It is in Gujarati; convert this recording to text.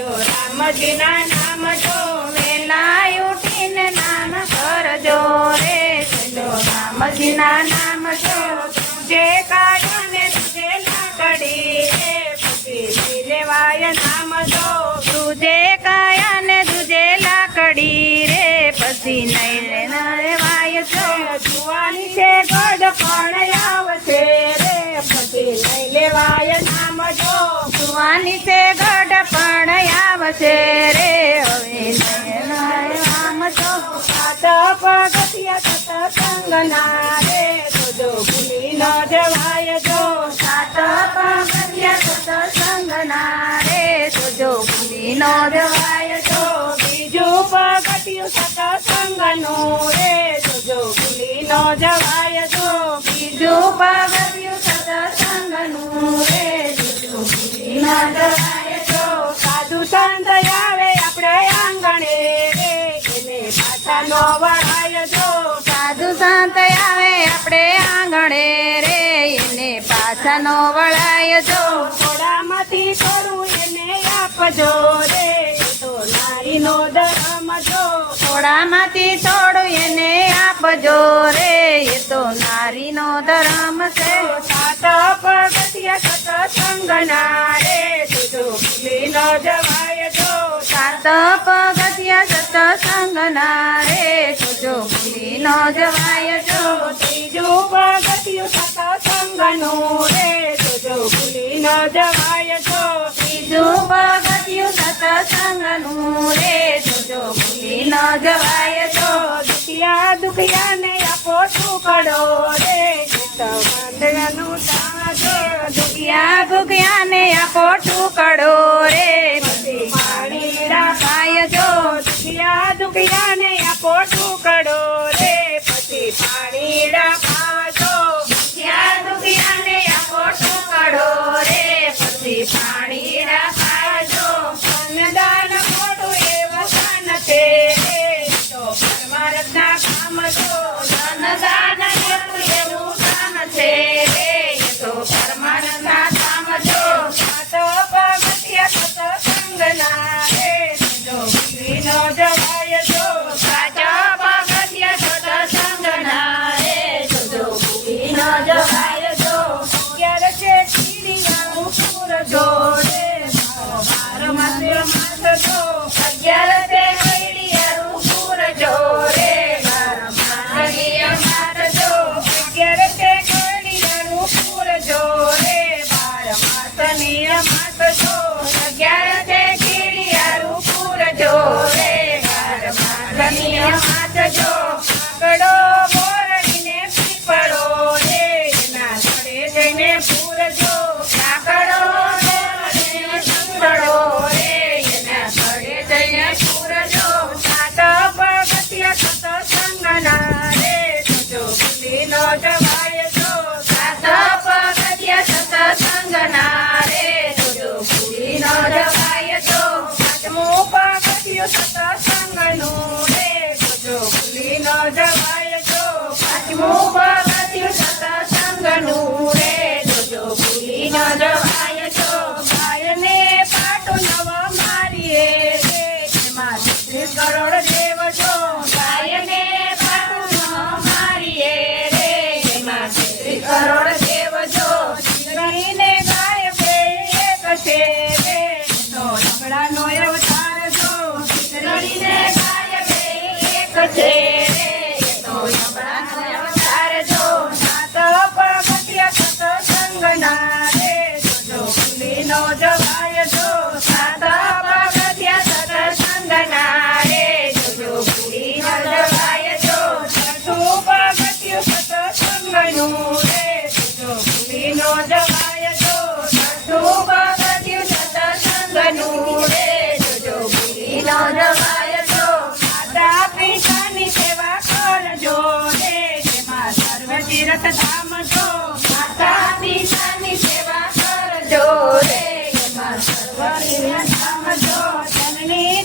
રામજીના નામ જો વેલા ઉઠીને નામ કરજો રે ચલો રામજીના નામ જો જે કાઢો ને તુજે લાકડી રે પછી લેવાય નામ જો તુજે કાયા ને તુજે લાકડી રે પછી નહીં લેવાય જો જુવાની છે ગઢ પણ આવશે રે પછી નહીં લેવાય નામ જો જુવાની છે ગઢ પણ આવશે રે હવે નામ જો સાત પગથિયા સત્સંગના રે જો ભૂલી ન જવાય જો સાત પગથિયા સત્સંગના રે જો ભૂલી ન જવાય જો બીજું પગથિયું સત્સંગનું રે જો ભૂલી ન જવાય જો બીજું પગથિયું સત્સંગનું રે જો ભૂલી ન જવાય જો સાધુ સંત આવે આપણે આંગણે રે એને પાછા નો વળાય જો સાધુ સંત આવે આપણે આંગણે રે એને પાછા નો વળાય જો થોડામાંથી થોડું એને આપજો રે તો નારીનો ધર્મ જો થોડામાંથી થોડું એને આપજો રે એ તો નારીનો ધર્મ છે સાત પગથિયા સત્સંગના રે જો ભૂલી ન જવાય જો સાત પગથિયા સત્સંગના રે જો ભૂલી ન જવાય જો ત્રીજું પગથિયું સત્સંગનું રે જો ભૂલી ન જવાય જો ત્રીજું પગથિયું સત્સંગનું રે જો ભૂલી ન જવાય જો દુખિયા ને આપો ટુકડો રે વાંદરાનું તાજો દુખિયા ને આપો ટુકડો રે પછી પાણીડા પાય જો દુખિયા ને આપો ટુકડો રે પછી પાણીડા પાજો દુખિયા ને આપો ટુકડો રે પછી પાણીડા પાજો અન્નદાન મોટું એ વસન છે તો પરમાર્થના કામ જો અન્નદાન મોટું એવું કામ છે તો પરમાર્થના કામ જો સાત પગથિયા સત્સંગના રે જો ભૂલી ન જવાય જો સાચા પગથિયા સત્સંગના રે જો ભૂલી ન જવાય જો અગિયાર છે કીડિયાનું પૂર જો રે બાર માસે માસ જો અગિયાર છે કીડિયાનું પૂર જો રે બાર માસ જો અગિયાર છે કીડિયાનું પૂર જો રે બાર માસની માસ જો અગિયાર છે કીડિયાનું પૂર જો રે બાર માસની માસ જો આંકડો મોરડીને પીપળો રે એના તળે જઈને પૂરજો આંકડો મોરડીને પીપળો રે એના તળે જઈને પૂરજો સાત પગથિયા સત્સંગના રે જો ભૂલી ન જવાય જો સાત પગથિયા સત્સંગના રે જો ભૂલી ન જવાય જો પાંચમું પગથિયું સત્સંગનું રે જો ભૂલી ન જવાય જો પાંચમું પગથિયું સત્સંગનું રે જો ભૂલી ન જવાય જો ગાયને પાટું નવ મારીએ રે એમાં 36 કરોડ દેવ જો ગાયને પાટું નવ મારીએ રે એમાં 36 કરોડ દેવ જો કરીને ગાય બે એક છે રે તો લંગડાનો અવતાર જો કરીને ગાય બે એક છે રે તો લંગડાનો અવતાર જો સાત પગથિયા સત્સંગના રે જો ભૂલી ન જવાય જો સાત પગથિયા સત્સંગના રે જો ભૂલી ન જવાય જો છઠ્ઠું પગથિયું સત્સંગનું રે જો ભૂલી ન જવાય જો છઠ્ઠું પગથિયું સત્સંગનું રે જો ભૂલી ન જવાય જો માતા પિતાની સેવા કરજો રે જેમાં સર્વ તીર્થ ધામ જો માતા પિતાની સેવા કરજો રે જેમાં સર્વ તીર્થ ધામ જો જનની